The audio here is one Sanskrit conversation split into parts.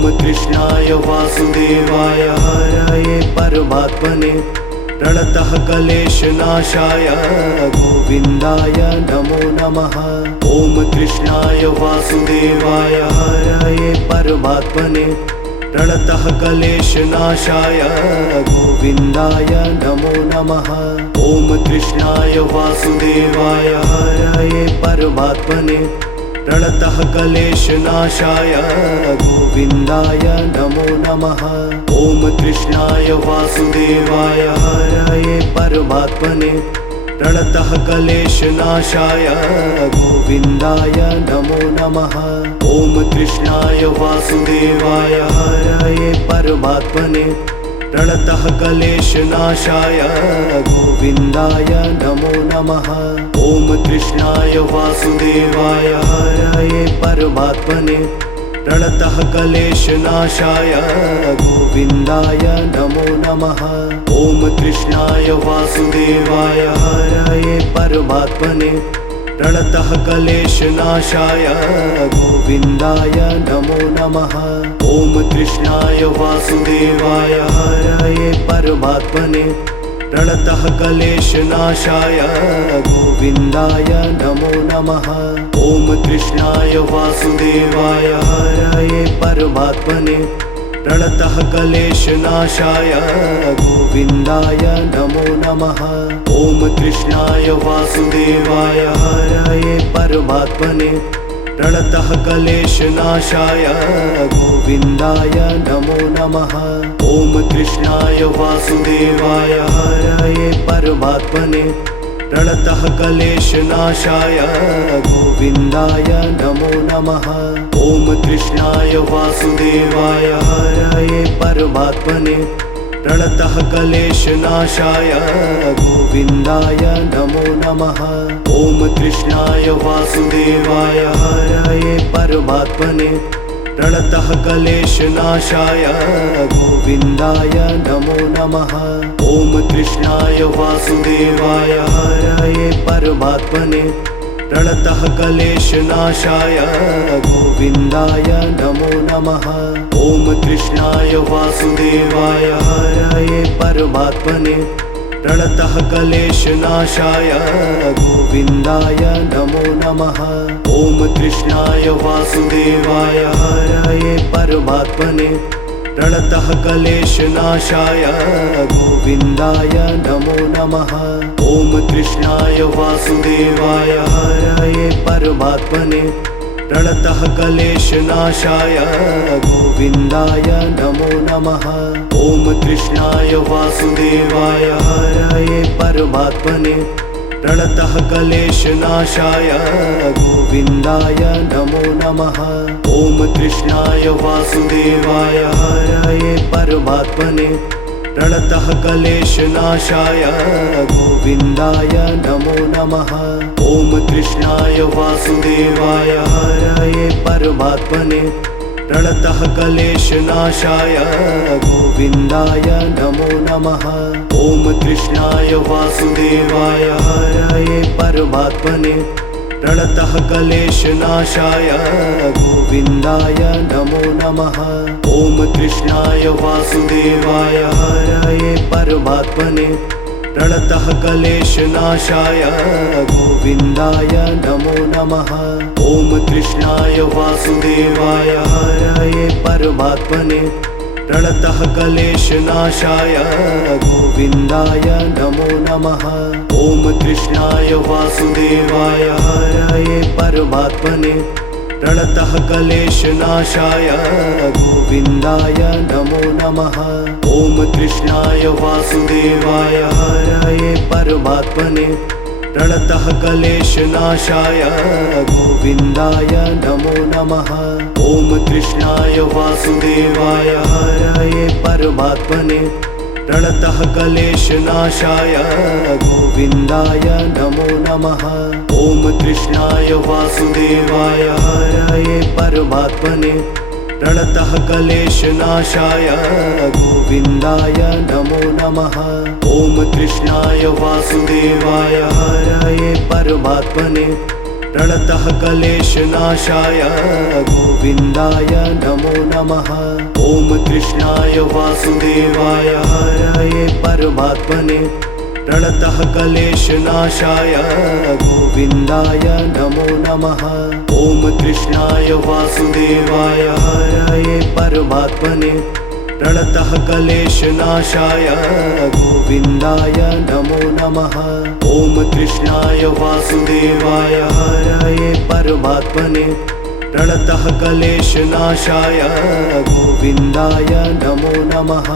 ॐ कृष्णाय वासुदेवाय हरये परमात्मने प्रणतः क्लेशनाशाय गोविन्दाय नमो नमः। ॐ कृष्णाय वासुदेवाय हरये परमात्मने प्रणतः क्लेशनाशाय गोविन्दाय नमो नमः। ॐ कृष्णाय वासुदेवाय हरये परमात्मने प्रणतः क्लेशनाशाय गोविन्दाय नमो नमः। ॐ कृष्णाय वासुदेवाय हरये परमात्मने प्रणतः क्लेशनाशाय गोविन्दाय नमो नमः। ॐ कृष्णाय वासुदेवाय हरये परमात्मने प्रणतः क्लेशनाशाय गोविन्दाय नमो नमः। ॐ कृष्णाय वासुदेवाय हरये परमात्मने प्रणतः क्लेशनाशाय गोविन्दाय नमो नमः। ॐ कृष्णाय वासुदेवाय हरये परमात्मने प्रणतः क्लेशनाशाय गोविन्दाय नमो नमः। ॐ कृष्णाय वासुदेवाय हरये परमात्मने प्रणतः क्लेशनाशाय गोविन्दाय नमो नमः। ॐ कृष्णाय वासुदेवाय हरये परमात्मने प्रणतः क्लेशनाशाय गोविन्दाय नमो नमः। ॐ कृष्णाय वासुदेवाय हरये परमात्मने प्रणतः क्लेशनाशाय गोविन्दाय नमो नमः। ॐ कृष्णाय वासुदेवाय हरये परमात्मने प्रणतः क्लेशनाशाय गोविन्दाय नमो नमः। ॐ कृष्णाय वासुदेवाय हरये परमात्मने प्रणतः क्लेशनाशाय गोविन्दाय नमो नमः। ॐ कृष्णाय वासुदेवाय हरये परमात्मने प्रणतः क्लेशनाशाय गोविन्दाय नमो नमः। ॐ कृष्णाय वासुदेवाय हरये परमात्मने प्रणतः क्लेशनाशाय गोविन्दाय नमो नमः। ॐ कृष्णाय वासुदेवाय हरये परमात्मने प्रणतः क्लेशनाशाय गोविन्दाय नमो नमः। ॐ कृष्णाय वासुदेवाय हरये परमात्मने प्रणतः क्लेशनाशाय गोविन्दाय नमो नमः। ॐ कृष्णाय वासुदेवाय हरये परमात्मने प्रणतः क्लेशनाशाय गोविन्दाय नमो नमः। ॐ कृष्णाय वासुदेवाय हरये परमात्मने प्रणतः क्लेशनाशाय गोविन्दाय नमो नमः। ॐ कृष्णाय वासुदेवाय हरये परमात्मने प्रणतः क्लेशनाशाय गोविन्दाय नमो नमः। ॐ कृष्णाय वासुदेवाय हरये परमात्मने प्रणतः क्लेशनाशाय गोविन्दाय नमो नमः। ॐ कृष्णाय वासुदेवाय हरये परमात्मने प्रणतः क्लेशनाशाय गोविन्दाय नमो नमः। ॐ कृष्णाय वासुदेवाय हरये परमात्मने प्रणतः क्लेशनाशाय गोविन्दाय नमो नमः। ॐ कृष्णाय वासुदेवाय हरये परमात्मने प्रणतः क्लेशनाशाय गोविन्दाय नमो नमः। ॐ कृष्णाय वासुदेवाय हरये परमात्मने प्रणतः क्लेशनाशाय गोविन्दाय नमो नमः। ॐ कृष्णाय वासुदेवाय हरये परमात्मने प्रणतः क्लेशनाशाय गोविन्दाय नमो नमः। ॐ कृष्णाय वासुदेवाय हरये परमात्मने प्रणतः क्लेशनाशाय गोविन्दाय नमो नमः। ॐ कृष्णाय वासुदेवाय हरये परमात्मने प्रणतः क्लेशनाशाय गोविन्दाय नमो नमः। ॐ कृष्णाय वासुदेवाय हरये परमात्मने प्रणतः क्लेशनाशाय गोविन्दाय नमो नमः। ॐ कृष्णाय वासुदेवाय हरये परमात्मने प्रणतः क्लेशनाशाय गोविन्दाय नमो नमः। ॐ कृष्णाय वासुदेवाय हरये परमात्मने प्रणतः क्लेशनाशाय गोविन्दाय नमो नमः। ॐ कृष्णाय वासुदेवाय हरये परमात्मने प्रणतः क्लेशनाशाय गोविन्दाय नमो नमः।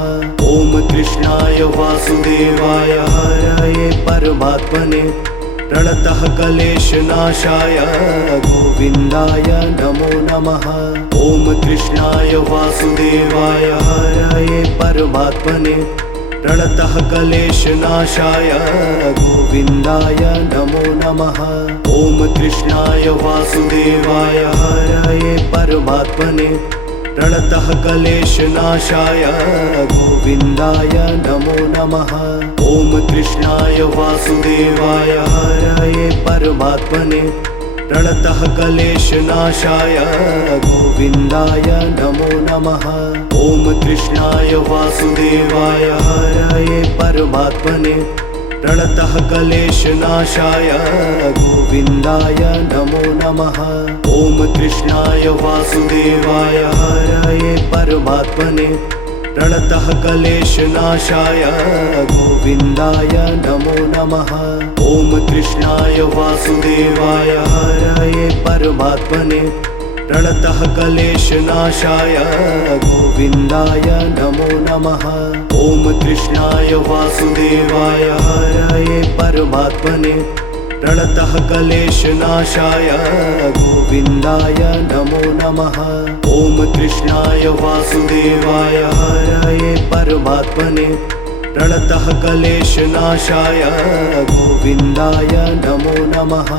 ॐ कृष्णाय वासुदेवाय हरये परमात्मने प्रणतः क्लेशनाशाय गोविन्दाय नमो नमः। ॐ कृष्णाय वासुदेवाय हरये परमात्मने प्रणतः क्लेशनाशाय गोविन्दाय नमो नमः। ॐ कृष्णाय वासुदेवाय हरये परमात्मने प्रणतः क्लेशनाशाय गोविन्दाय नमो नमः। ॐ कृष्णाय वासुदेवाय हरये परमात्मने प्रणतः क्लेशनाशाय गोविन्दाय नमो नमः। ॐ कृष्णाय वासुदेवाय हरये परमात्मने प्रणतः क्लेशनाशाय गोविन्दाय नमो नमः। ॐ कृष्णाय वासुदेवाय हरये परमात्मने प्रणतः क्लेशनाशाय गोविन्दाय नमो नमः। ॐ कृष्णाय वासुदेवाय हरये परमात्मने प्रणतः क्लेशनाशाय गोविन्दाय नमो नमः। ॐ कृष्णाय वासुदेवाय हरये परमात्मने प्रणतः क्लेशनाशाय गोविन्दाय नमो नमः। ॐ कृष्णाय वासुदेवाय हरये परमात्मने प्रणतः क्लेशनाशाय गोविन्दाय नमो नमः।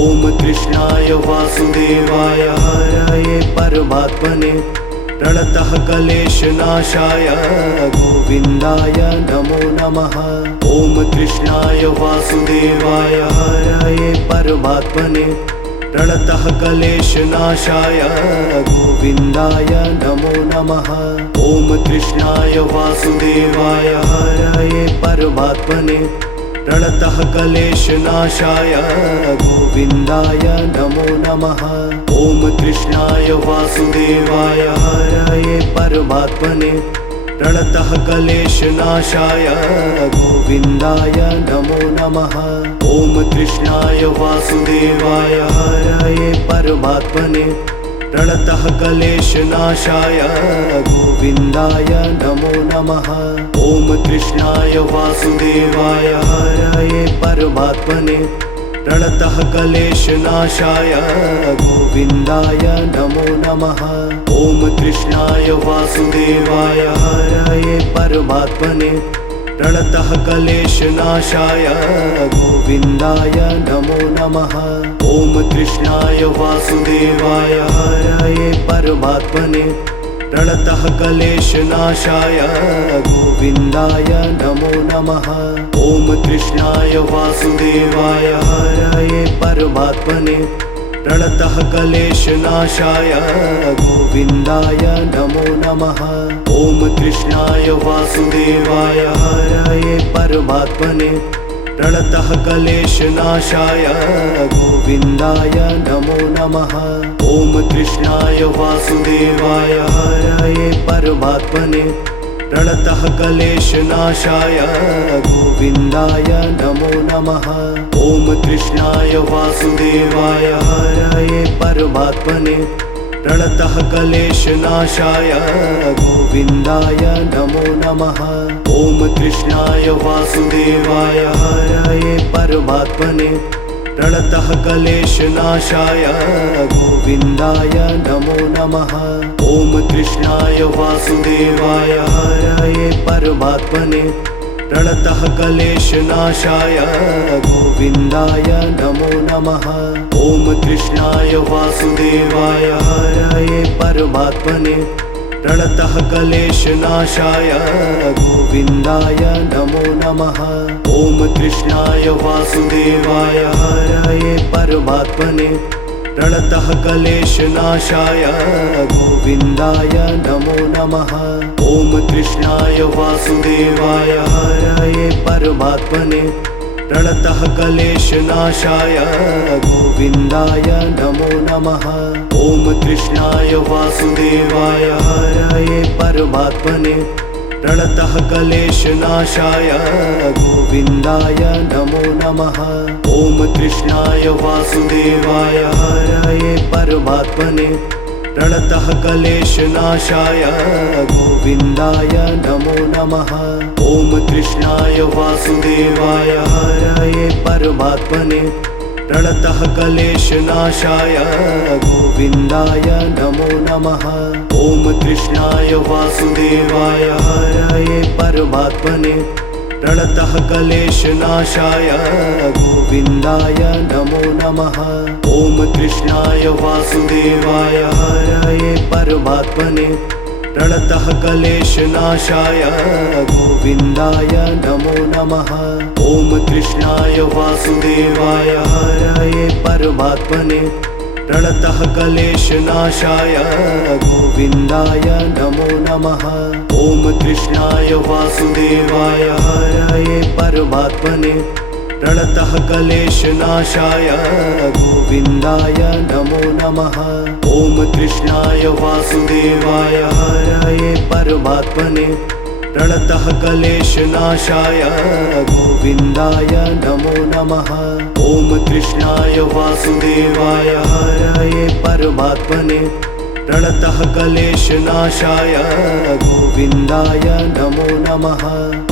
ॐ कृष्णाय वासुदेवाय हरये परमात्मने प्रणतः क्लेशनाशाय गोविन्दाय नमो नमः। ॐ कृष्णाय वासुदेवाय हरये परमात्मने प्रणतः क्लेशनाशाय गोविन्दाय नमो नमः। ॐ कृष्णाय वासुदेवाय हरये परमात्मने प्रणतः क्लेशनाशाय गोविन्दाय नमो नमः। ॐ कृष्णाय वासुदेवाय हरये परमात्मने प्रणतः क्लेशनाशाय गोविन्दाय नमो नमः। ॐ कृष्णाय वासुदेवाय हरये परमात्मने प्रणतः क्लेशनाशाय गोविन्दाय नमो नमः। ॐ कृष्णाय वासुदेवाय हरये परमात्मने प्रणतः क्लेशनाशाय गोविन्दाय नमो नमः। ॐ कृष्णाय वासुदेवाय हरये परमात्मने प्रणतः क्लेशनाशाय गोविन्दाय नमो नमः। ॐ कृष्णाय वासुदेवाय हरये परमात्मने प्रणतः क्लेशनाशाय गोविन्दाय नमो नमः। ॐ कृष्णाय वासुदेवाय हरये परमात्मने प्रणतः क्लेशनाशाय गोविन्दाय नमो नमः। ॐ कृष्णाय वासुदेवाय हरये परमात्मने प्रणतः क्लेशनाशाय गोविन्दाय नमो नमः। ॐ कृष्णाय वासुदेवाय हरये परमात्मने प्रणतः क्लेशनाशाय गोविन्दाय नमो नमः। ॐ कृष्णाय वासुदेवाय हरये परमात्मने प्रणतः क्लेशनाशाय गोविन्दाय नमो नमः। ॐ कृष्णाय वासुदेवाय हरये परमात्मने प्रणतः क्लेशनाशाय गोविन्दाय नमो नमः। ॐ कृष्णाय वासुदेवाय हरये परमात्मने प्रणतः क्लेशनाशाय गोविन्दाय नमो नमः। ॐ कृष्णाय वासुदेवाय हरये परमात्मने प्रणतः क्लेशनाशाय गोविन्दाय नमो नमः। ॐ कृष्णाय वासुदेवाय हरये परमात्मने प्रणतः क्लेशनाशाय गोविन्दाय नमो नमः। ॐ कृष्णाय वासुदेवाय हरये परमात्मने प्रणतः क्लेशनाशाय गोविन्दाय नमो नमः। ॐ कृष्णाय वासुदेवाय हरये परमात्मने प्रणतः क्लेशनाशाय गोविन्दाय नमो नमः। ॐ कृष्णाय वासुदेवाय हरये परमात्मने प्रणतः क्लेशनाशाय गोविन्दाय नमो नमः। ॐ कृष्णाय वासुदेवाय हरये परमात्मने प्रणतः क्लेशनाशाय गोविन्दाय नमो नमः। ॐ कृष्णाय वासुदेवाय हरये परमात्मने प्रणतः क्लेशनाशाय गोविन्दाय नमो नमः। ॐ कृष्णाय वासुदेवाय हरये परमात्मने प्रणतः क्लेशनाशाय गोविन्दाय नमो नमः। ॐ कृष्णाय वासुदेवाय हरये परमात्मने प्रणतः क्लेशनाशाय गोविन्दाय नमो नमः। ॐ कृष्णाय वासुदेवाय हरये परमात्मने प्रणतः क्लेशनाशाय गोविन्दाय नमो नमः। ॐ कृष्णाय वासुदेवाय हरये परमात्मने प्रणतः क्लेशनाशाय गोविन्दाय नमो नमः। ॐ कृष्णाय वासुदेवाय हरये परमात्मने प्रणतः क्लेशनाशाय गोविन्दाय नमो नमः।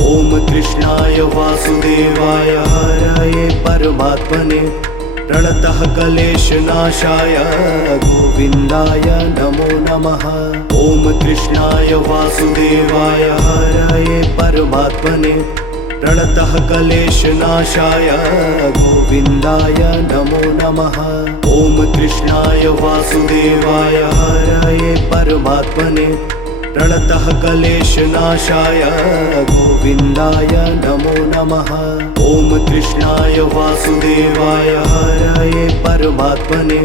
ॐ कृष्णाय वासुदेवाय हरये परमात्मने प्रणतः क्लेशनाशाय गोविन्दाय नमो नमः। ॐ कृष्णाय वासुदेवाय हरये परमात्मने प्रणतः क्लेशनाशाय गोविन्दाय नमो नमः। ॐ कृष्णाय वासुदेवाय हरये परमात्मने प्रणतः क्लेशनाशाय गोविन्दाय नमो नमः। ॐ कृष्णाय वासुदेवाय हरये परमात्मने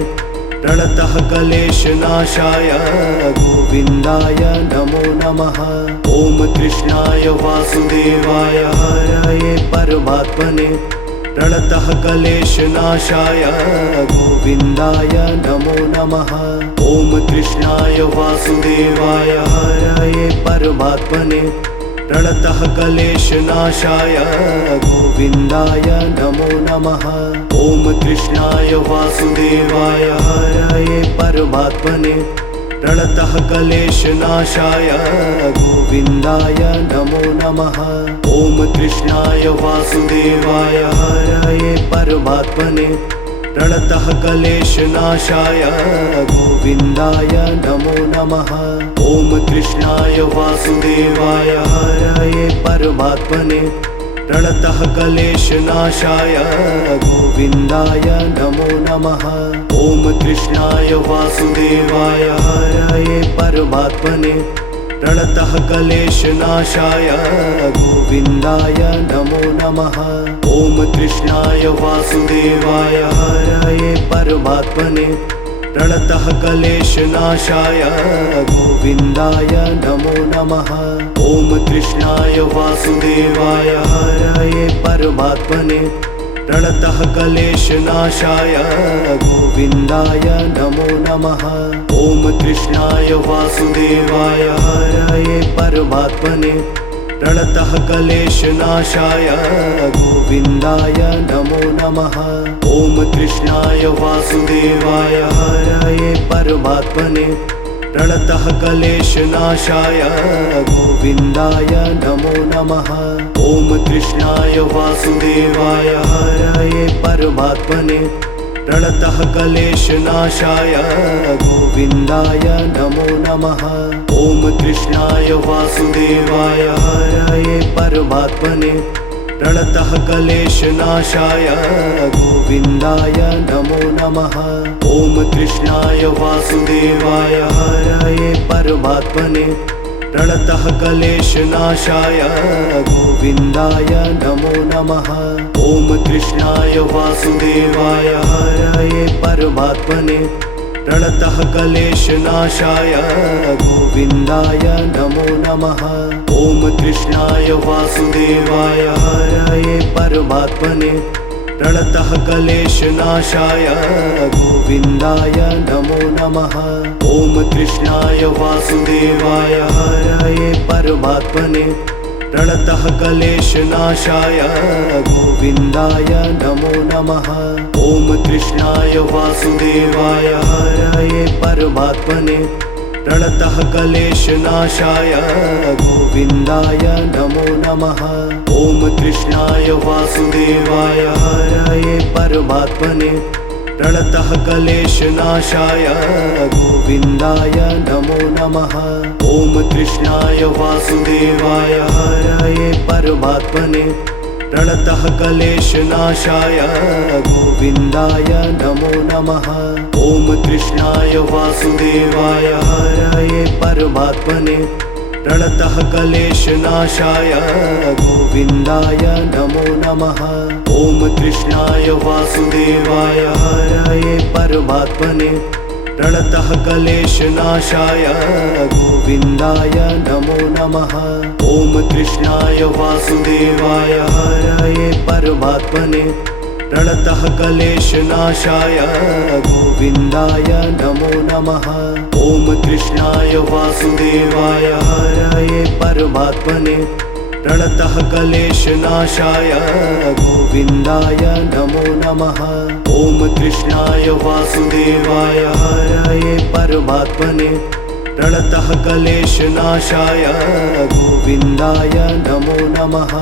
प्रणतः क्लेशनाशाय गोविन्दाय नमो नमः। ॐ कृष्णाय वासुदेवाय हरये परमात्मने प्रणतः क्लेशनाशाय गोविन्दाय नमो नमः। ॐ कृष्णाय वासुदेवाय हरये परमात्मने प्रणतः क्लेशनाशाय गोविन्दाय नमो नमः। ॐ कृष्णाय वासुदेवाय हरये परमात्मने प्रणतः क्लेशनाशाय गोविन्दाय नमो नमः। ॐ कृष्णाय वासुदेवाय हरये परमात्मने प्रणतः क्लेशनाशाय गोविन्दाय नमो नमः। ॐ कृष्णाय वासुदेवाय हरये परमात्मने प्रणतः क्लेशनाशाय गोविन्दाय नमो नमः। ॐ कृष्णाय वासुदेवाय हरये परमात्मने प्रणतः क्लेशनाशाय गोविन्दाय नमो नमः। ॐ कृष्णाय वासुदेवाय हरये परमात्मने प्रणतः क्लेशनाशाय गोविन्दाय नमो नमः। ॐ कृष्णाय वासुदेवाय हरये परमात्मने प्रणतः क्लेशनाशाय गोविन्दाय नमो नमः। ॐ कृष्णाय वासुदेवाय हरये परमात्मने प्रणतः क्लेशनाशाय गोविन्दाय नमो नमः। ॐ कृष्णाय वासुदेवाय हरये परमात्मने प्रणतः क्लेशनाशाय गोविन्दाय नमो नमः। ॐ कृष्णाय वासुदेवाय हरये परमात्मने प्रणतः क्लेशनाशाय गोविन्दाय नमो नमः। ॐ कृष्णाय वासुदेवाय हरये परमात्मने प्रणतः क्लेशनाशाय गोविन्दाय नमो नमः। ॐ कृष्णाय वासुदेवाय हरये परमात्मने प्रणतः क्लेशनाशाय गोविन्दाय नमो नमः। ॐ कृष्णाय वासुदेवाय हरये परमात्मने प्रणतः क्लेशनाशाय गोविन्दाय नमो नमः। ॐ कृष्णाय वासुदेवाय हरये परमात्मने प्रणतः क्लेशनाशाय गोविन्दाय नमो नमः। ॐ कृष्णाय वासुदेवाय हरये परमात्मने प्रणतः क्लेशनाशाय गोविन्दाय नमो नमः। ॐ कृष्णाय वासुदेवाय हरये परमात्मने प्रणतः क्लेशनाशाय गोविन्दाय नमो नमः। ॐ कृष्णाय वासुदेवाय हरये परमात्मने प्रणतः क्लेशनाशाय गोविन्दाय नमो नमः। ॐ कृष्णाय वासुदेवाय हरये परमात्मने प्रणतः क्लेशनाशाय गोविन्दाय नमो नमः। ॐ कृष्णाय वासुदेवाय हरये परमात्मने प्रणतः क्लेशनाशाय गोविन्दाय नमो नमः। ॐ कृष्णाय वासुदेवाय हरये परमात्मने प्रणतः क्लेशनाशाय गोविन्दाय नमो नमः। ॐ कृष्णाय वासुदेवाय हरये परमात्मने प्रणतः क्लेशनाशाय गोविन्दाय नमो नमः। ॐ कृष्णाय वासुदेवाय हरये परमात्मने प्रणतः क्लेशनाशाय गोविन्दाय नमो नमः। ॐ कृष्णाय वासुदेवाय हरये परमात्मने प्रणतः क्लेशनाशाय गोविन्दाय नमो नमः।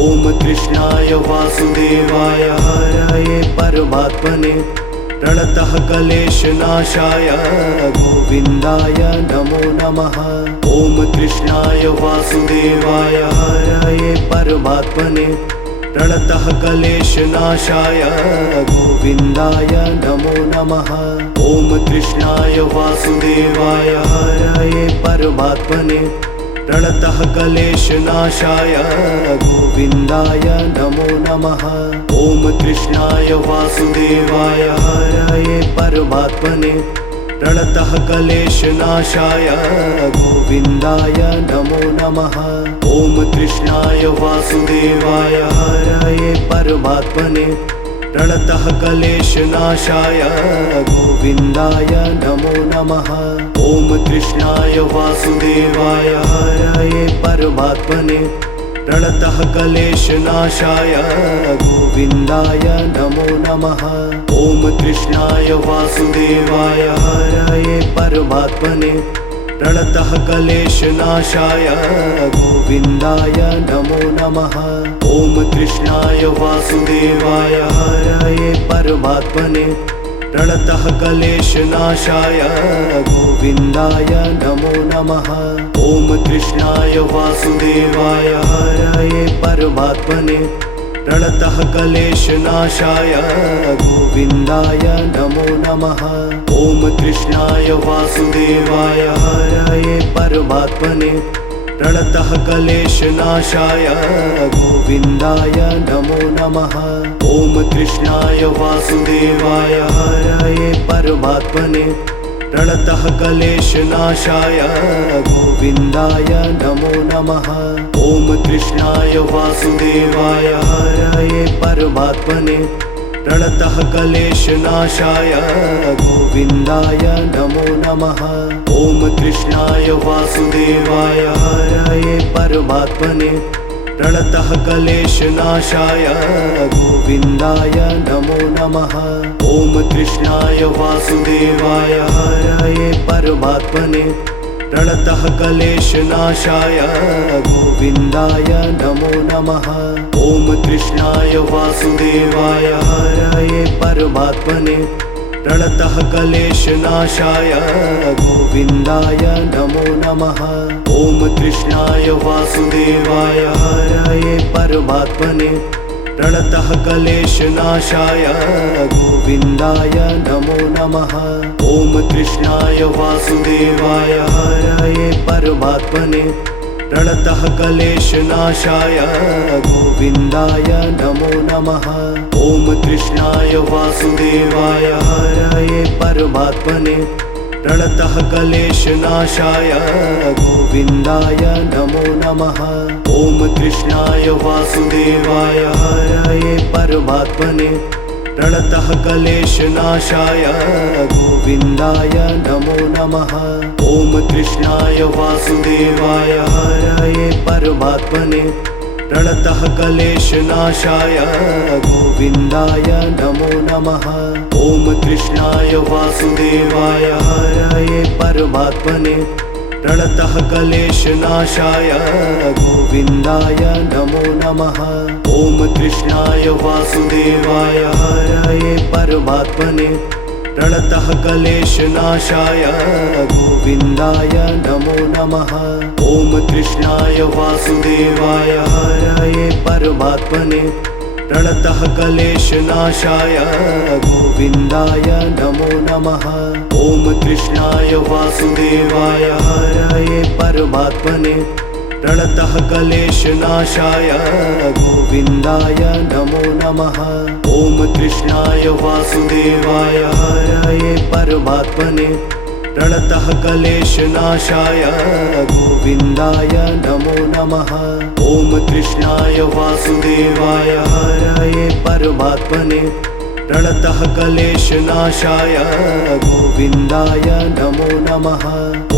ॐ कृष्णाय वासुदेवाय हरये परमात्मने प्रणतः क्लेशनाशाय गोविन्दाय नमो नमः। ॐ कृष्णाय वासुदेवाय हरये परमात्मने प्रणतः क्लेशनाशाय गोविन्दाय नमो नमः। ॐ कृष्णाय वासुदेवाय हरये परमात्मने प्रणतः क्लेशनाशाय गोविन्दाय नमो नमः। ॐ कृष्णाय वासुदेवाय हरये परमात्मने प्रणतः क्लेशनाशाय गोविन्दाय नमो नमः। ॐ कृष्णाय वासुदेवाय हरये परमात्मने प्रणतः क्लेशनाशाय गोविन्दाय नमो नमः। ॐ कृष्णाय वासुदेवाय हरये परमात्मने प्रणतः क्लेशनाशाय गोविन्दाय नमो नमः। ॐ कृष्णाय वासुदेवाय हरये परमात्मने प्रणतः क्लेशनाशाय गोविन्दाय नमो नमः। ॐ कृष्णाय वासुदेवाय हरये परमात्मने प्रणतः क्लेशनाशाय गोविन्दाय नमो नमः। ॐ कृष्णाय वासुदेवाय हरये परमात्मने प्रणतः क्लेशनाशाय गोविन्दाय नमो नमः। ॐ कृष्णाय वासुदेवाय हरये परमात्मने प्रणतः क्लेशनाशाय गोविन्दाय नमो नमः। ॐ कृष्णाय वासुदेवाय हरये परमात्मने प्रणतः क्लेशनाशाय गोविन्दाय नमो नमः। ॐ कृष्णाय वासुदेवाय हरये परमात्मने प्रणतः क्लेशनाशाय गोविन्दाय नमो नमः। ॐ कृष्णाय वासुदेवाय हरये परमात्मने प्रणतः क्लेशनाशाय गोविन्दाय नमो नमः। ॐ कृष्णाय वासुदेवाय हरये परमात्मने प्रणतः क्लेशनाशाय गोविन्दाय नमो नमः। ॐ कृष्णाय वासुदेवाय हरये परमात्मने प्रणतः क्लेशनाशाय गोविन्दाय नमो नमः। ॐ कृष्णाय वासुदेवाय हरये परमात्मने प्रणतः क्लेशनाशाय गोविन्दाय नमो नमः। ॐ कृष्णाय वासुदेवाय हरये परमात्मने प्रणतः क्लेशनाशाय गोविन्दाय नमो नमः। ॐ कृष्णाय वासुदेवाय हरये परमात्मने प्रणतः क्लेशनाशाय गोविन्दाय नमो नमः। ॐ कृष्णाय वासुदेवाय हरये परमात्मने प्रणतः क्लेशनाशाय गोविन्दाय नमो नमः। ॐ कृष्णाय वासुदेवाय हरये परमात्मने प्रणतः क्लेशनाशाय गोविन्दाय नमो नमः। ॐ कृष्णाय वासुदेवाय हरये परमात्मने प्रणतः क्लेशनाशाय गोविन्दाय नमो नमः। ॐ कृष्णाय वासुदेवाय हरये परमात्मने प्रणतः क्लेशनाशाय गोविन्दाय नमो नमः। ॐ कृष्णाय वासुदेवाय हरये परमात्मने प्रणतः क्लेशनाशाय गोविन्दाय नमो नमः। ॐ कृष्णाय वासुदेवाय हरये परमात्मने प्रणतः क्लेशनाशाय गोविन्दाय नमो नमः। ॐ कृष्णाय वासुदेवाय हरये परमात्मने प्रणतः क्लेशनाशाय गोविन्दाय नमो नमः। ॐ कृष्णाय वासुदेवाय हरये परमात्मने प्रणतः क्लेशनाशाय गोविन्दाय नमो नमः।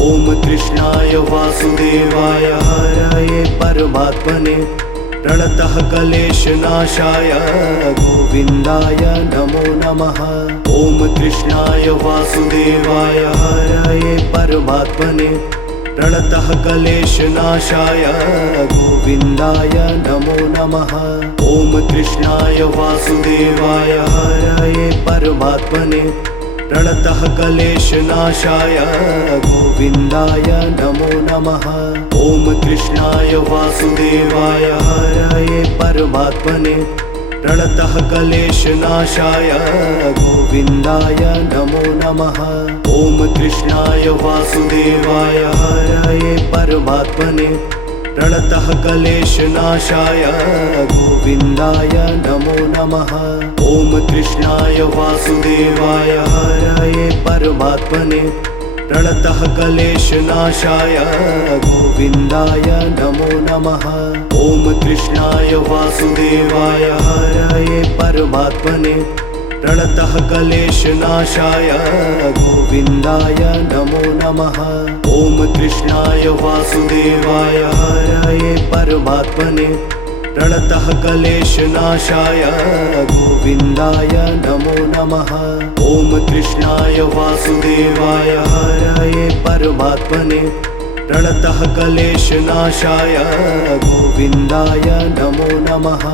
ॐ कृष्णाय वासुदेवाय हरये परमात्मने प्रणतः क्लेशनाशाय गोविन्दाय नमो नमः। ॐ कृष्णाय वासुदेवाय हरये परमात्मने प्रणतः क्लेशनाशाय गोविन्दाय नमो नमः। ॐ कृष्णाय वासुदेवाय हरये परमात्मने प्रणतः क्लेशनाशाय गोविन्दाय नमो नमः। ॐ कृष्णाय वासुदेवाय हरये परमात्मने प्रणतः क्लेशनाशाय गोविन्दाय नमो नमः। ॐ कृष्णाय वासुदेवाय हरये परमात्मने प्रणतः क्लेशनाशाय गोविन्दाय नमो नमः। ॐ कृष्णाय वासुदेवाय हरये परमात्मने प्रणतः क्लेशनाशाय गोविन्दाय नमो नमः। ॐ कृष्णाय वासुदेवाय हरये परमात्मने प्रणतः क्लेशनाशाय गोविन्दाय नमो नमः। ॐ कृष्णाय वासुदेवाय हरये परमात्मने प्रणतः क्लेशनाशाय गोविन्दाय नमो नमः। ॐ कृष्णाय वासुदेवाय हरये परमात्मने प्रणतः क्लेशनाशाय गोविन्दाय नमो नमः।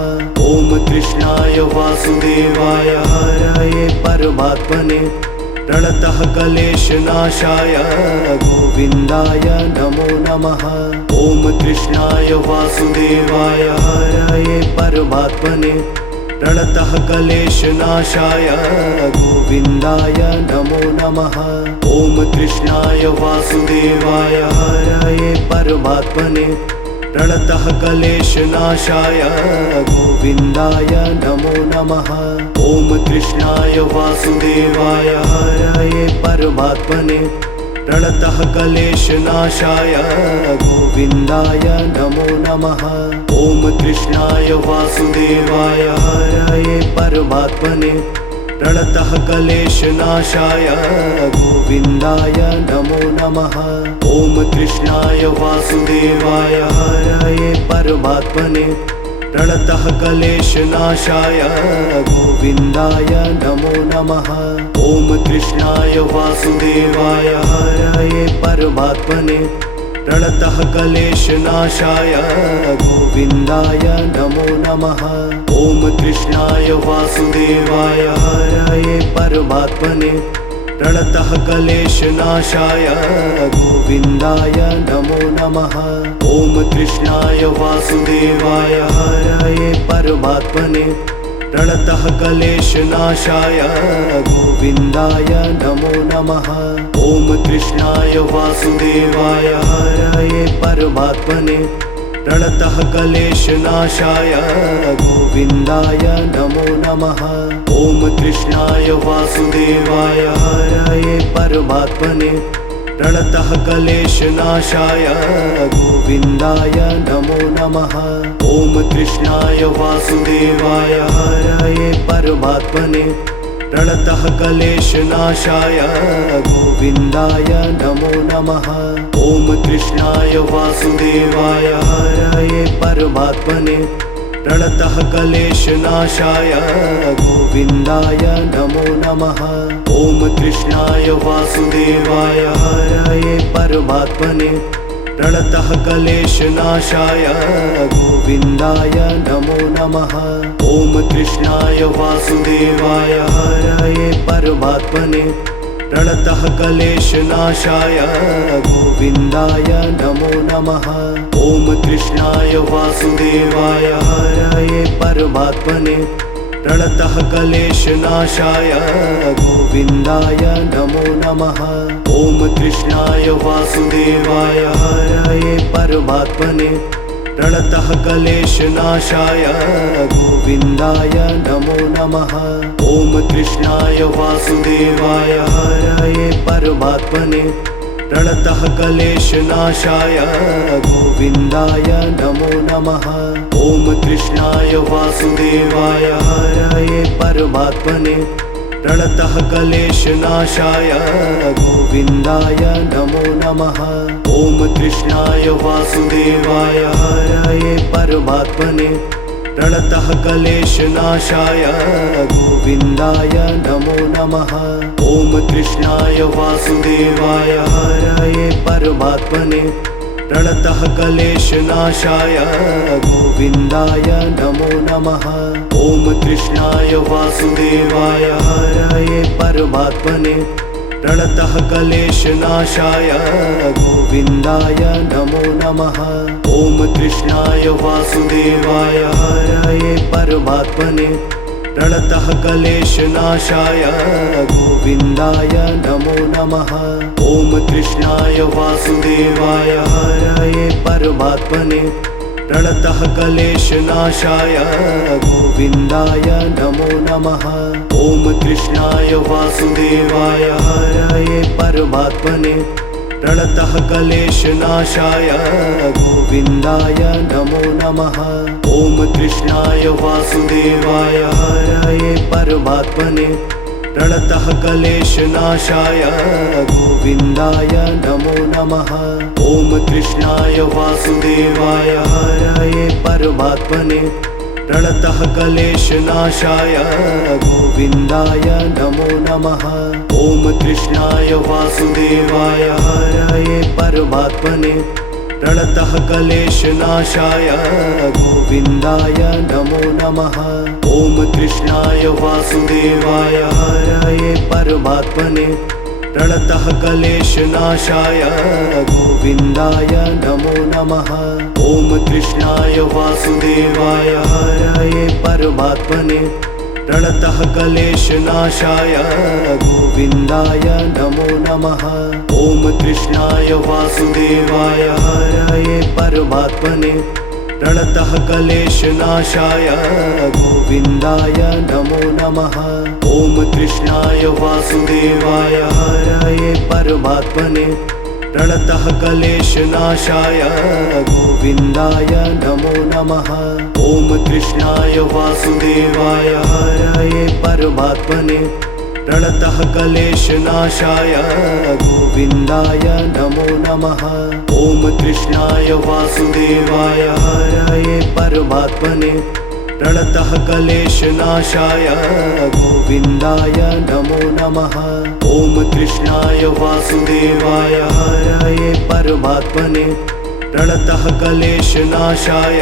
ॐ कृष्णाय वासुदेवाय हरये परमात्मने प्रणतः क्लेशनाशाय गोविन्दाय नमो नमः। ॐ कृष्णाय वासुदेवाय हरये परमात्मने प्रणतः क्लेशनाशाय गोविन्दाय नमो नमः। ॐ कृष्णाय वासुदेवाय हरये परमात्मने प्रणतः क्लेशनाशाय गोविन्दाय नमो नमः। ॐ कृष्णाय वासुदेवाय हरये परमात्मने प्रणतः क्लेशनाशाय गोविन्दाय नमो नमः। ॐ कृष्णाय वासुदेवाय हरये परमात्मने प्रणतः क्लेशनाशाय गोविन्दाय नमो नमः। ॐ कृष्णाय वासुदेवाय हरये परमात्मने प्रणतः क्लेशनाशाय गोविन्दाय नमो नमः। ॐ कृष्णाय वासुदेवाय हरये परमात्मने प्रणतः क्लेशनाशाय गोविन्दाय नमो नमः। ॐ कृष्णाय वासुदेवाय हरये परमात्मने प्रणतः क्लेशनाशाय गोविन्दाय नमो नमः। ॐ कृष्णाय वासुदेवाय हरये परमात्मने प्रणतः क्लेशनाशाय गोविन्दाय नमो नमः। ॐ कृष्णाय वासुदेवाय हरये परमात्मने प्रणतः क्लेशनाशाय गोविन्दाय नमो नमः। ॐ कृष्णाय वासुदेवाय हरये परमात्मने प्रणतः क्लेशनाशाय गोविन्दाय नमो नमः। ॐ कृष्णाय वासुदेवाय हरये परमात्मने प्रणतः क्लेशनाशाय गोविन्दाय नमो नमः। ॐ कृष्णाय वासुदेवाय हरये परमात्मने प्रणतः क्लेशनाशाय गोविन्दाय नमो नमः। ॐ कृष्णाय वासुदेवाय हरये परमात्मने प्रणतः क्लेशनाशाय गोविन्दाय नमो नमः। ॐ कृष्णाय वासुदेवाय हरये परमात्मने प्रणतः क्लेशनाशाय गोविन्दाय नमो नमः। ॐ कृष्णाय वासुदेवाय हरये परमात्मने प्रणतः क्लेशनाशाय गोविन्दाय नमो नमः। ॐ कृष्णाय वासुदेवाय हरये परमात्मने प्रणतः क्लेशनाशाय गोविन्दाय नमो नमः। ॐ कृष्णाय वासुदेवाय हरये परमात्मने प्रणतः क्लेशनाशाय गोविन्दाय नमो नमः। ॐ कृष्णाय वासुदेवाय हरये परमात्मने प्रणतः क्लेशनाशाय गोविन्दाय नमो नमः। ॐ कृष्णाय वासुदेवाय हरये परमात्मने प्रणतः क्लेशनाशाय गोविन्दाय नमो नमः। ॐ कृष्णाय वासुदेवाय हरये परमात्मने प्रणतः क्लेशनाशाय गोविन्दाय नमो नमः। ॐ कृष्णाय वासुदेवाय हरये परमात्मने प्रणतः क्लेशनाशाय गोविन्दाय नमो नमः। ॐ कृष्णाय वासुदेवाय हरये परमात्मने प्रणतः क्लेशनाशाय गोविन्दाय नमो नमः। ॐ कृष्णाय वासुदेवाय हरये परमात्मने प्रणतः क्लेशनाशाय गोविन्दाय नमो नमः। ॐ कृष्णाय वासुदेवाय हरये परमात्मने प्रणतः क्लेशनाशाय गोविन्दाय नमो नमः। ॐ कृष्णाय वासुदेवाय हरये परमात्मने प्रणतः क्लेशनाशाय गोविन्दाय नमो नमः। ॐ कृष्णाय वासुदेवाय हरये परमात्मने प्रणतः क्लेशनाशाय गोविन्दाय नमो नमः। ॐ कृष्णाय वासुदेवाय हरये परमात्मने प्रणतः क्लेशनाशाय गोविन्दाय नमो नमः। ॐ कृष्णाय वासुदेवाय हरये परमात्मने प्रणतः क्लेशनाशाय गोविन्दाय नमो नमः। ॐ कृष्णाय वासुदेवाय हरये परमात्मने प्रणतः क्लेशनाशाय गोविन्दाय नमो नमः। ॐ कृष्णाय वासुदेवाय हरये परमात्मने प्रणतः क्लेशनाशाय गोविन्दाय नमो नमः। ॐ कृष्णाय वासुदेवाय हरये परमात्मने प्रणतः क्लेशनाशाय गोविन्दाय नमो नमः। ॐ कृष्णाय वासुदेवाय हरये परमात्मने प्रणतः क्लेशनाशाय गोविन्दाय नमो नमः। ॐ कृष्णाय वासुदेवाय हरये परमात्मने प्रणतः क्लेशनाशाय गोविन्दाय नमो नमः। ॐ कृष्णाय वासुदेवाय हरये परमात्मने प्रणतः क्लेशनाशाय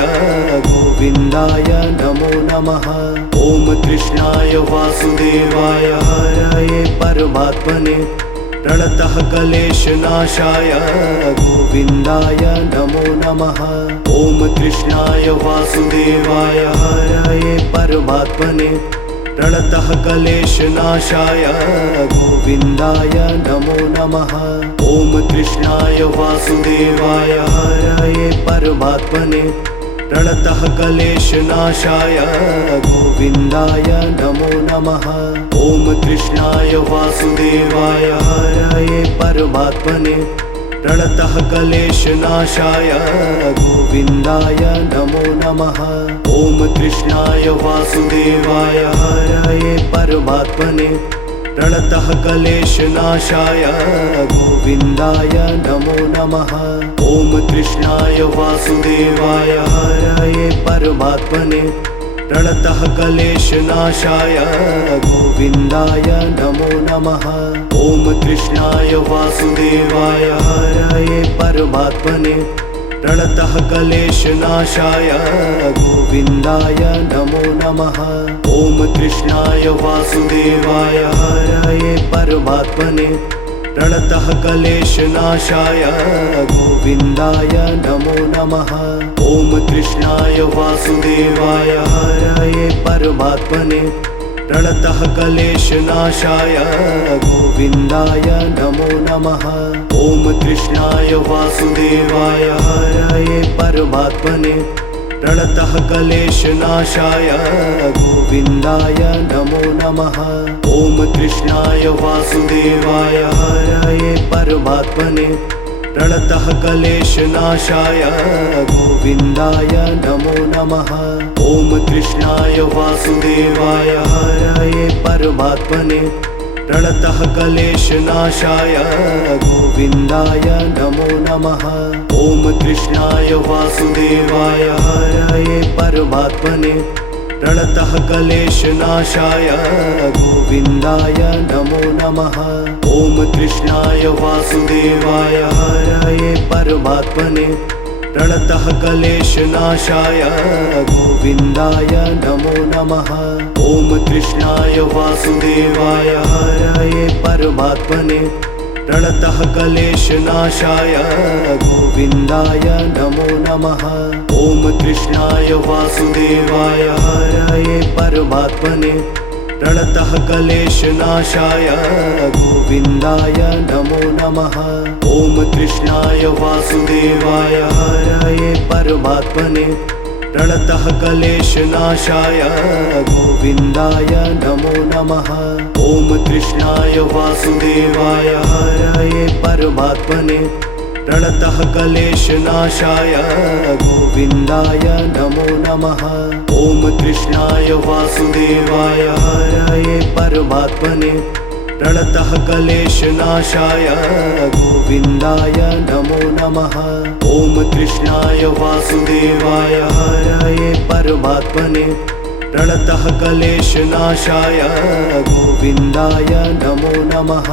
गोविन्दाय नमो नमः। ॐ कृष्णाय वासुदेवाय हरये परमात्मने प्रणतः क्लेशनाशाय गोविन्दाय नमो नमः। ॐ कृष्णाय वासुदेवाय हरये परमात्मने प्रणतः क्लेशनाशाय गोविन्दाय नमो नमः। ॐ कृष्णाय वासुदेवाय हरये परमात्मने प्रणतः क्लेशनाशाय गोविन्दाय नमो नमः। ॐ कृष्णाय वासुदेवाय हरये परमात्मने प्रणतः क्लेशनाशाय गोविन्दाय नमो नमः। ॐ कृष्णाय वासुदेवाय हरये परमात्मने प्रणतः क्लेशनाशाय गोविन्दाय नमो नमः। ॐ कृष्णाय वासुदेवाय हरये परमात्मने प्रणतः क्लेशनाशाय गोविन्दाय नमो नमः। ॐ कृष्णाय वासुदेवाय हरये परमात्मने प्रणतः क्लेशनाशाय गोविन्दाय नमो नमः। ॐ कृष्णाय वासुदेवाय हरये परमात्मने प्रणतः क्लेशनाशाय गोविन्दाय नमो नमः। ॐ कृष्णाय वासुदेवाय हरये परमात्मने प्रणतः क्लेशनाशाय गोविन्दाय नमो नमः। ॐ कृष्णाय वासुदेवाय हरये परमात्मने प्रणतः क्लेशनाशाय गोविन्दाय नमो नमः। ॐ कृष्णाय वासुदेवाय हरये परमात्मने प्रणतः क्लेशनाशाय गोविन्दाय नमो नमः। ॐ कृष्णाय वासुदेवाय हरये परमात्मने प्रणतः क्लेशनाशाय गोविन्दाय नमो नमः। ॐ कृष्णाय वासुदेवाय हरये परमात्मने प्रणतः क्लेशनाशाय गोविन्दाय नमो नमः। ॐ कृष्णाय वासुदेवाय हरये परमात्मने प्रणतः क्लेशनाशाय गोविन्दाय नमो नमः। ॐ कृष्णाय वासुदेवाय हरये परमात्मने प्रणतः क्लेशनाशाय गोविन्दाय नमो नमः। ॐ कृष्णाय वासुदेवाय हरये परमात्मने प्रणतः क्लेशनाशाय गोविन्दाय नमो नमः। ॐ कृष्णाय वासुदेवाय हरये परमात्मने प्रणतः क्लेशनाशाय गोविन्दाय नमो नमः। ॐ कृष्णाय वासुदेवाय हरये परमात्मने प्रणतः क्लेशनाशाय गोविन्दाय नमो नमः। ॐ कृष्णाय वासुदेवाय हरये परमात्मने प्रणतः क्लेशनाशाय गोविन्दाय नमो नमः। ॐ कृष्णाय वासुदेवाय हरये परमात्मने प्रणतः क्लेशनाशाय गोविन्दाय नमो नमः।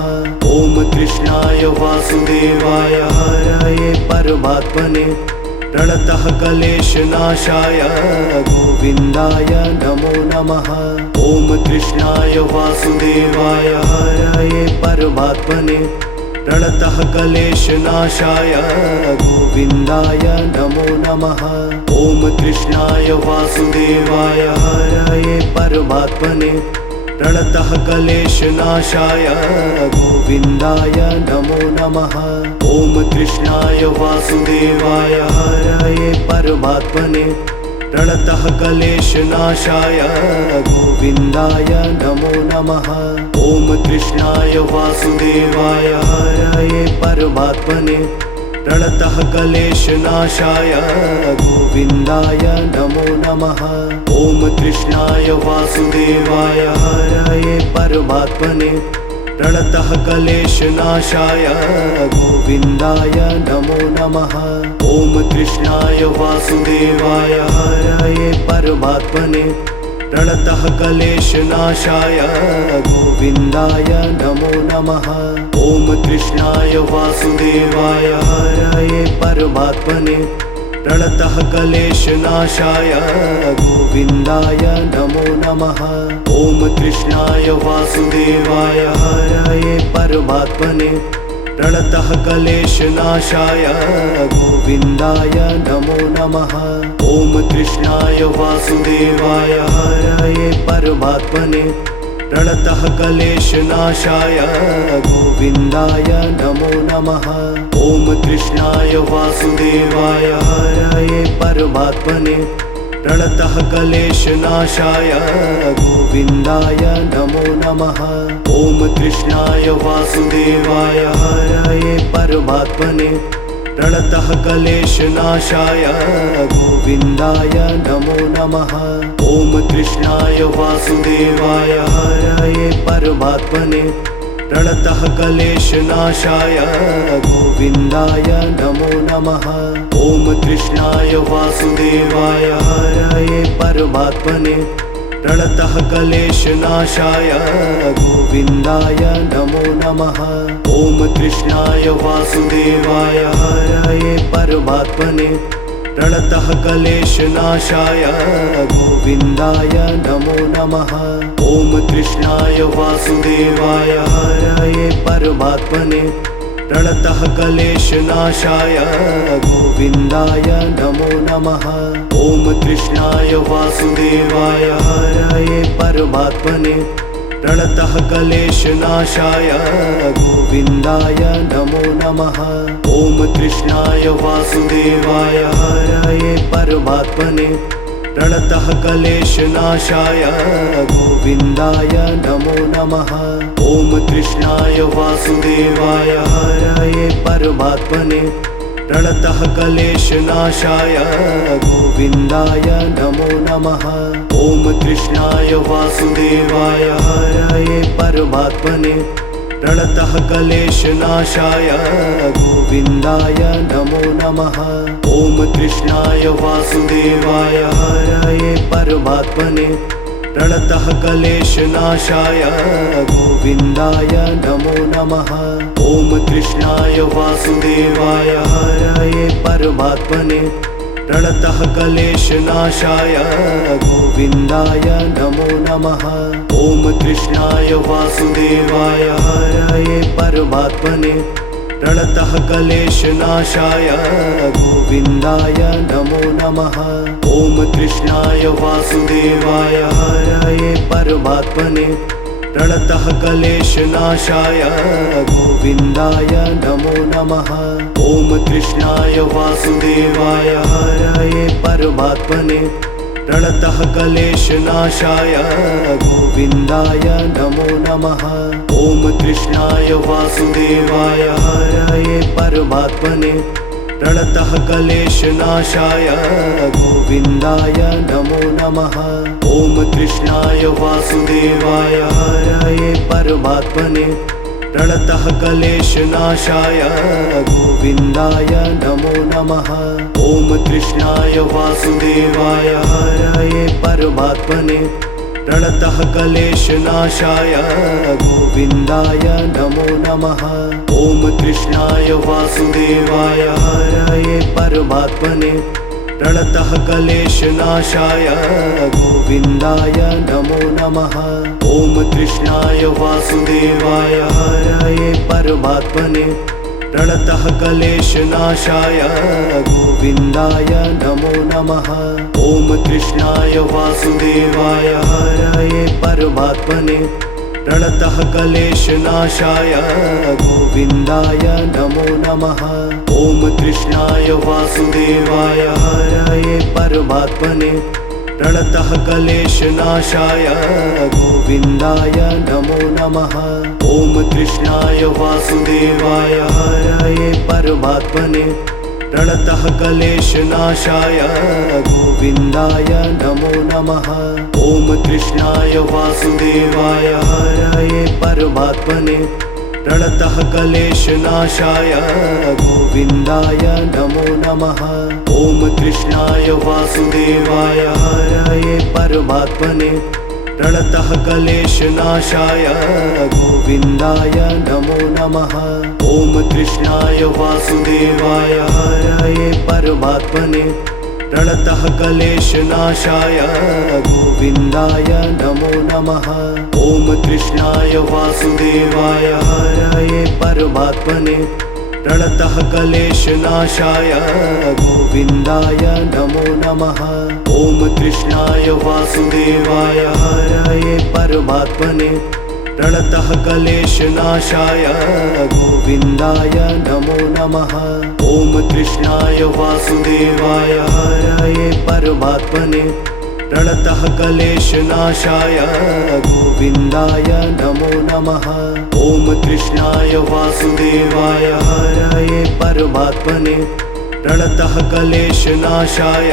ॐ कृष्णाय वासुदेवाय हरये परमात्मने प्रणतः क्लेशनाशाय गोविन्दाय नमो नमः। ॐ कृष्णाय वासुदेवाय हरये परमात्मने प्रणतः क्लेशनाशाय गोविन्दाय नमो नमः। ॐ कृष्णाय वासुदेवाय हरये परमात्मने प्रणतः क्लेशनाशाय गोविन्दाय नमो नमः। ॐ कृष्णाय वासुदेवाय हरये परमात्मने प्रणतः क्लेशनाशाय गोविन्दाय नमो नमः। ॐ कृष्णाय वासुदेवाय हरये परमात्मने प्रणतः क्लेशनाशाय गोविन्दाय नमो नमः। ॐ कृष्णाय वासुदेवाय हरये परमात्मने प्रणतः क्लेशनाशाय गोविन्दाय नमो नमः। ॐ कृष्णाय वासुदेवाय हरये परमात्मने परमात्मने प्रणतः क्लेशनाशाय गोविन्दाय नमो नमः। ॐ कृष्णाय वासुदेवाय हरये परमात्मने प्रणतः क्लेशनाशाय गोविन्दाय नमो नमः। ॐ कृष्णाय वासुदेवाय हरये परमात्मने प्रणतः क्लेशनाशाय गोविन्दाय नमो नमः। ॐ कृष्णाय वासुदेवाय हरये परमात्मने प्रणतः क्लेशनाशाय गोविन्दाय नमो नमः। ॐ कृष्णाय वासुदेवाय हरये परमात्मने प्रणतः क्लेशनाशाय गोविन्दाय नमो नमः। ॐ कृष्णाय वासुदेवाय हरये परमात्मने प्रणतः क्लेशनाशाय गोविन्दाय नमो नमः। ॐ कृष्णाय वासुदेवाय हरये परमात्मने प्रणतः क्लेशनाशाय गोविन्दाय नमो नमः। ॐ कृष्णाय वासुदेवाय हरये परमात्मने प्रणतः क्लेशनाशाय गोविन्दाय नमो नमः। ॐ कृष्णाय वासुदेवाय हरये परमात्मने प्रणतः क्लेशनाशाय गोविन्दाय नमो नमः। ॐ कृष्णाय वासुदेवाय हरये परमात्मने प्रणतः क्लेशनाशाय गोविन्दाय नमो नमः। ॐ कृष्णाय वासुदेवाय हरये परमात्मने प्रणतः क्लेशनाशाय गोविन्दाय नमो नमः। ॐ कृष्णाय वासुदेवाय हरये परमात्मने प्रणतः क्लेशनाशाय गोविन्दाय नमो नमः। ॐ कृष्णाय वासुदेवाय हरये परमात्मने प्रणतः क्लेशनाशाय गोविन्दाय नमो नमः। ॐ कृष्णाय वासुदेवाय हरये परमात्मने प्रणतः क्लेशनाशाय गोविन्दाय नमो नमः। ॐ कृष्णाय वासुदेवाय हरये परमात्मने प्रणतः क्लेशनाशाय गोविन्दाय नमो नमः। ॐ कृष्णाय वासुदेवाय हरये परमात्मने प्रणतः क्लेशनाशाय गोविन्दाय नमो नमः। ॐ कृष्णाय वासुदेवाय हरये परमात्मने प्रणतः क्लेशनाशाय गोविन्दाय नमो नमः। ॐ कृष्णाय वासुदेवाय हरये परमात्मने प्रणतः क्लेशनाशाय गोविन्दाय नमो नमः। ॐ कृष्णाय वासुदेवाय हरये परमात्मने प्रणतः क्लेशनाशाय गोविन्दाय नमो नमः। ॐ कृष्णाय वासुदेवाय हरये परमात्मने प्रणतः क्लेशनाशाय गोविन्दाय नमो नमः। ॐ कृष्णाय वासुदेवाय हरये परमात्मने प्रणतः क्लेशनाशाय गोविन्दाय नमो नमः। ॐ कृष्णाय वासुदेवाय हरये परमात्मने प्रणतः क्लेशनाशाय गोविन्दाय नमो नमः। ॐ कृष्णाय वासुदेवाय हरये परमात्मने प्रणतः क्लेशनाशाय गोविन्दाय नमो नमः। ॐ कृष्णाय वासुदेवाय हरये परमात्मने प्रणतः क्लेशनाशाय गोविन्दाय नमो नमः। ॐ कृष्णाय वासुदेवाय हरये परमात्मने प्रणतः क्लेशनाशाय गोविन्दाय नमो नमः। ॐ कृष्णाय वासुदेवाय हरये परमात्मने प्रणतः क्लेशनाशाय गोविन्दाय नमो नमः। ॐ कृष्णाय वासुदेवाय हरये परमात्मने प्रणतः क्लेशनाशाय गोविन्दाय नमो नमः। ॐ कृष्णाय वासुदेवाय हरये परमात्मने प्रणतः क्लेशनाशाय गोविन्दाय नमो नमः। ॐ कृष्णाय वासुदेवाय हरये परमात्मने प्रणतः क्लेशनाशाय गोविन्दाय नमो नमः। ॐ कृष्णाय वासुदेवाय हरये परमात्मने प्रणतः क्लेशनाशाय गोविन्दाय नमो नमः। ॐ कृष्णाय वासुदेवाय हरये परमात्मने प्रणतः क्लेशनाशाय गोविन्दाय नमो नमः। ॐ कृष्णाय वासुदेवाय हरये परमात्मने प्रणतः क्लेशनाशाय गोविन्दाय नमो नमः। ॐ कृष्णाय वासुदेवाय हरये परमात्मने प्रणतः क्लेशनाशाय गोविन्दाय नमो नमः। ॐ कृष्णाय वासुदेवाय हरये परमात्मने प्रणतः क्लेशनाशाय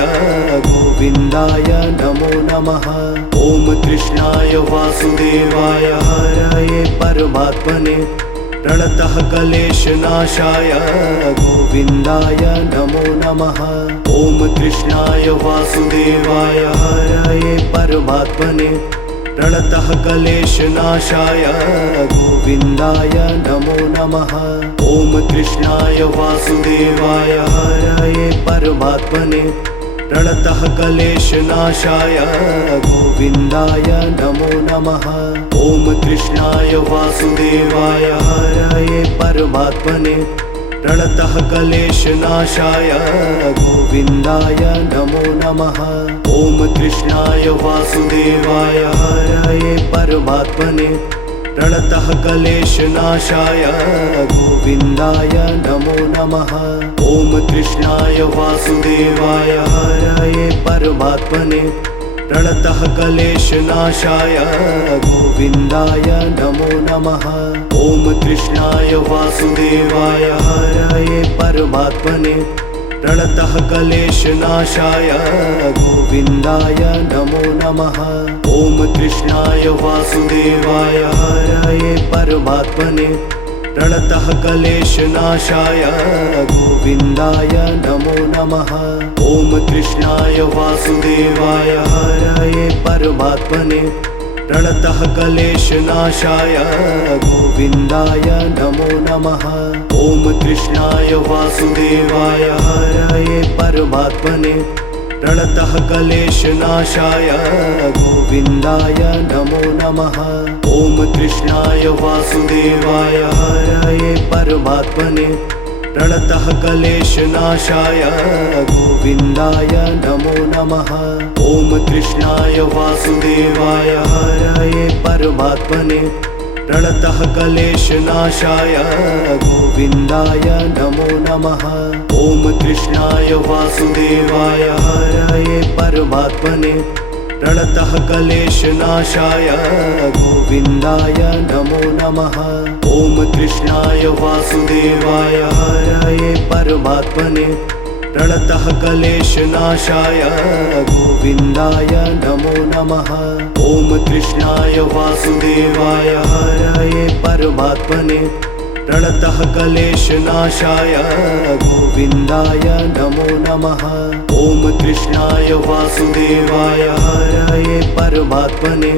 गोविन्दाय नमो नमः। ॐ कृष्णाय वासुदेवाय हरये परमात्मने प्रणतः क्लेशनाशाय गोविन्दाय नमो नमः। ॐ कृष्णाय वासुदेवाय हरये परमात्मने प्रणतः क्लेशनाशाय गोविन्दाय नमो नमः। ॐ कृष्णाय वासुदेवाय हरये परमात्मने प्रणतः क्लेशनाशाय गोविन्दाय नमो नमः। ॐ कृष्णाय वासुदेवाय हरये परमात्मने प्रणतः क्लेशनाशाय गोविन्दाय नमो नमः। ॐ कृष्णाय वासुदेवाय हरये परमात्मने प्रणतः क्लेशनाशाय गोविन्दाय नमो नमः। ॐ कृष्णाय वासुदेवाय हरये परमात्मने प्रणतः क्लेशनाशाय गोविन्दाय नमो नमः। ॐ कृष्णाय वासुदेवाय हरये परमात्मने प्रणतः क्लेशनाशाय गोविन्दाय नमो नमः। ॐ कृष्णाय वासुदेवाय हरये परमात्मने प्रणतः क्लेशनाशाय गोविन्दाय नमो नमः। ॐ कृष्णाय वासुदेवाय हरये परमात्मने प्रणतः क्लेशनाशाय गोविन्दाय नमो नमः। ॐ कृष्णाय वासुदेवाय हरये परमात्मने प्रणतः क्लेशनाशाय गोविन्दाय नमो नमः। ॐ कृष्णाय वासुदेवाय हरये परमात्मने प्रणतः क्लेशनाशाय गोविन्दाय नमो नमः। ॐ कृष्णाय वासुदेवाय हरये परमात्मने प्रणतः क्लेशनाशाय गोविन्दाय नमो नमः। ॐ कृष्णाय वासुदेवाय हरये परमात्मने प्रणतः क्लेशनाशाय गोविन्दाय नमो नमः। ॐ कृष्णाय वासुदेवाय हरये परमात्मने प्रणतः क्लेशनाशाय गोविन्दाय नमो नमः। ॐ कृष्णाय वासुदेवाय हरये परमात्मने प्रणतः क्लेशनाशाय गोविन्दाय नमो नमः। ॐ कृष्णाय वासुदेवाय हरये परमात्मने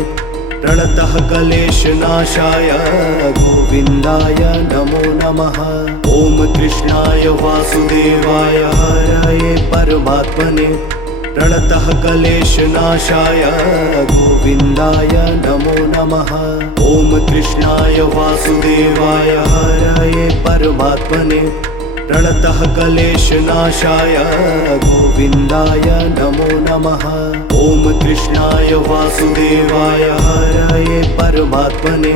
प्रणतः क्लेशनाशाय गोविन्दाय नमो नमः। ॐ कृष्णाय वासुदेवाय हरये परमात्मने प्रणतः क्लेशनाशाय गोविन्दाय नमो नमः। ॐ कृष्णाय वासुदेवाय हरये परमात्मने प्रणतः क्लेशनाशाय गोविन्दाय नमो नमः। ॐ कृष्णाय वासुदेवाय हरये परमात्मने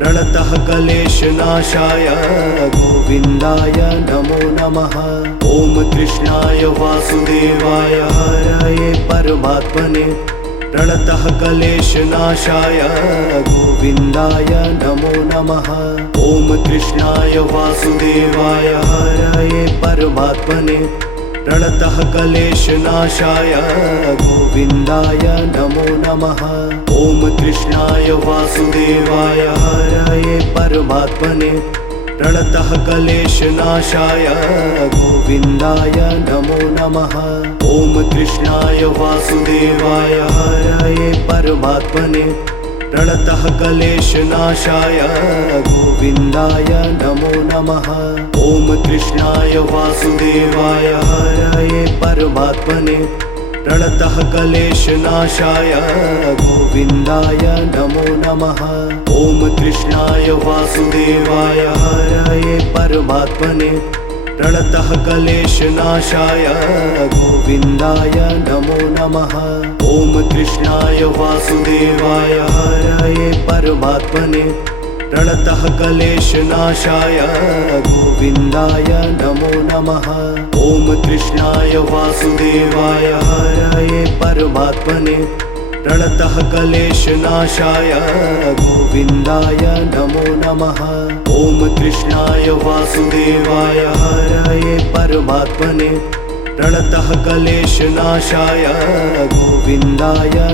प्रणतः क्लेशनाशाय गोविन्दाय नमो नमः। ॐ कृष्णाय वासुदेवाय हरये परमात्मने प्रणतः क्लेशनाशाय गोविन्दाय नमो नमः। ॐ कृष्णाय वासुदेवाय हरये परमात्मने प्रणतः क्लेशनाशाय गोविन्दाय नमो नमः। ॐ कृष्णाय वासुदेवाय हरये परमात्मने प्रणतः क्लेशनाशाय गोविन्दाय नमो नमः। ॐ कृष्णाय वासुदेवाय हरये परमात्मने प्रणतः क्लेशनाशाय गोविन्दाय नमो नमः। ॐ कृष्णाय वासुदेवाय हरये परमात्मने प्रणतः क्लेशनाशाय गोविन्दाय नमो नमः। ॐ कृष्णाय वासुदेवाय हरये परमात्मने प्रणतः क्लेशनाशाय गोविन्दाय नमो नमः। ॐ कृष्णाय वासुदेवाय हरये परमात्मने प्रणतः क्लेशनाशाय गोविन्दाय नमो नमः। ॐ कृष्णाय वासुदेवाय हरये परमात्मने प्रणतः क्लेशनाशाय गोविन्दाय नमो नमः। ॐ कृष्णाय वासुदेवाय हरये परमात्मने प्रणतः क्लेशनाशाय गोविन्दाय